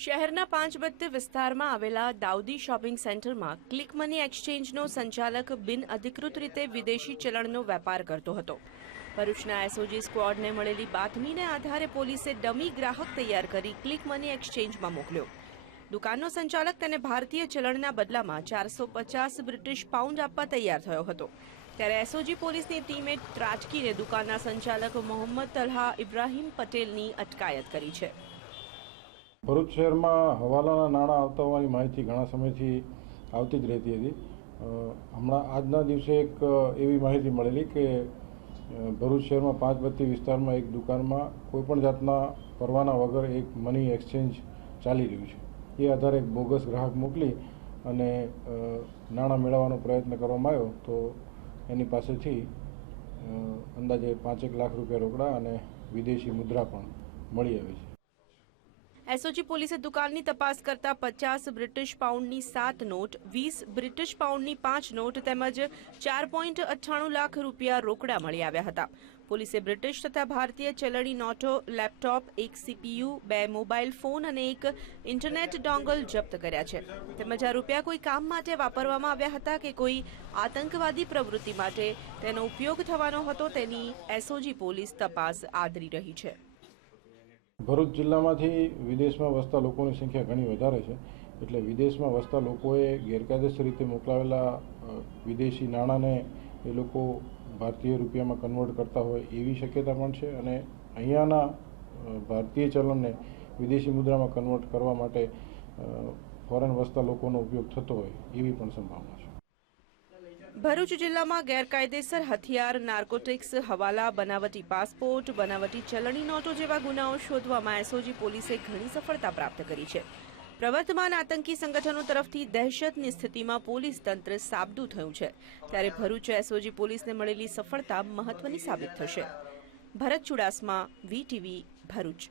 શહેરના પાંચબત્ત વિસ્તારમાં આવેલા દાઉદી શોપિંગ સેન્ટરમાં ક્લિક મની એક્સચેન્જનો સંચાલક બિન અધિકૃત રીતે વિદેશી ચલણનો વેપાર કરતો હતો. ભરૂચના એસઓજી સ્ક્વોડને મળેલી બાતમીને આધારે પોલીસે ડમી ગ્રાહક તૈયાર કરી ક્લિક મની એક્સચેન્જમાં મોકલ્યો. દુકાનનો સંચાલક તેને ભારતીય ચલણના બદલામાં ચારસો પચાસ બ્રિટિશ પાઉન્ડ આપવા તૈયાર થયો હતો. ત્યારે એસઓજી પોલીસની ટીમે ત્રાટકીને દુકાનના સંચાલક મોહમ્મદ તલહા ઇબ્રાહીમ પટેલની અટકાયત કરી છે. ભરૂચ શહેરમાં હવાલાના નાણાં આવતા હોવાની માહિતી ઘણા સમયથી આવતી જ રહેતી હતી. હમણાં આજના દિવસે એક એવી માહિતી મળેલી કે ભરૂચ શહેરમાં પાંચ બત્તી વિસ્તારમાં એક દુકાનમાં કોઈપણ જાતના પરવાના વગર એક મની એક્સચેન્જ ચાલી રહ્યું છે. એ આધારે એક બોગસ ગ્રાહક મોકલી અને નાણાં મેળવવાનો પ્રયત્ન કરવામાં આવ્યો તો એની પાસેથી અંદાજે પાંચેક લાખ રૂપિયા રોકડા અને વિદેશી મુદ્રા પણ મળી આવી છે. એસઓજી પોલીસે દુકાનની તપાસ કરતા પચાસ બ્રિટિશ પાઉન્ડની સાત નોટ, વીસ બ્રિટિશ પાઉન્ડની પાંચ નોટ તેમજ ચાર પોઈન્ટ અઠ્ઠાણું લાખ રૂપિયા રોકડા મળી આવ્યા હતા. પોલીસે બ્રિટિશ તથા ભારતીય ચલણી નોટો, લેપટોપ, એક સીપીયુ બે મોબાઈલ ફોન અને એક ઇન્ટરનેટ ડોંગલ જપ્ત કર્યા છે. તેમજ આ રૂપિયા કોઈ કામ માટે વાપરવામાં આવ્યા હતા કે કોઈ આતંકવાદી પ્રવૃત્તિ માટે તેનો ઉપયોગ થવાનો હતો તેની એસઓજી પોલીસ તપાસ આદરી રહી છે. ભરૂચ જિલ્લામાંથી વિદેશમાં વસતા લોકોની સંખ્યા ઘણી વધારે છે. એટલે વિદેશમાં વસતા લોકોએ ગેરકાયદેસર રીતે મોકલાવેલા વિદેશી નાણાંને એ લોકો ભારતીય રૂપિયામાં કન્વર્ટ કરતા હોય એવી શક્યતા પણ છે અને અહીંયાના ભારતીય ચલણને વિદેશી મુદ્રામાં કન્વર્ટ કરવા માટે ફોરેન વસતા લોકોનો ઉપયોગ થતો હોય એવી પણ સંભાવના છે. ભરૂચ જિલ્લામાં ગેરકાયદેસર હથિયાર નાર્કોટિક્સ હવાલા, બનાવટી પાસપોર્ટ, બનાવટી ચલણી નોટો જેવા ગુનાઓ શોધવામાં એસઓજી પોલીસે ઘણી સફળતા પ્રાપ્ત કરી છે. પ્રવર્તમાન આતંકી સંગઠનો તરફથી દહેશતની સ્થિતિમાં પોલીસ તંત્ર સાબદું થયું છે. ત્યારે ભરૂચ એસઓજી પોલીસને મળેલી સફળતા મહત્વની સાબિત થશે. ભરત ચુડાસમા વીટીવી ભરૂચ.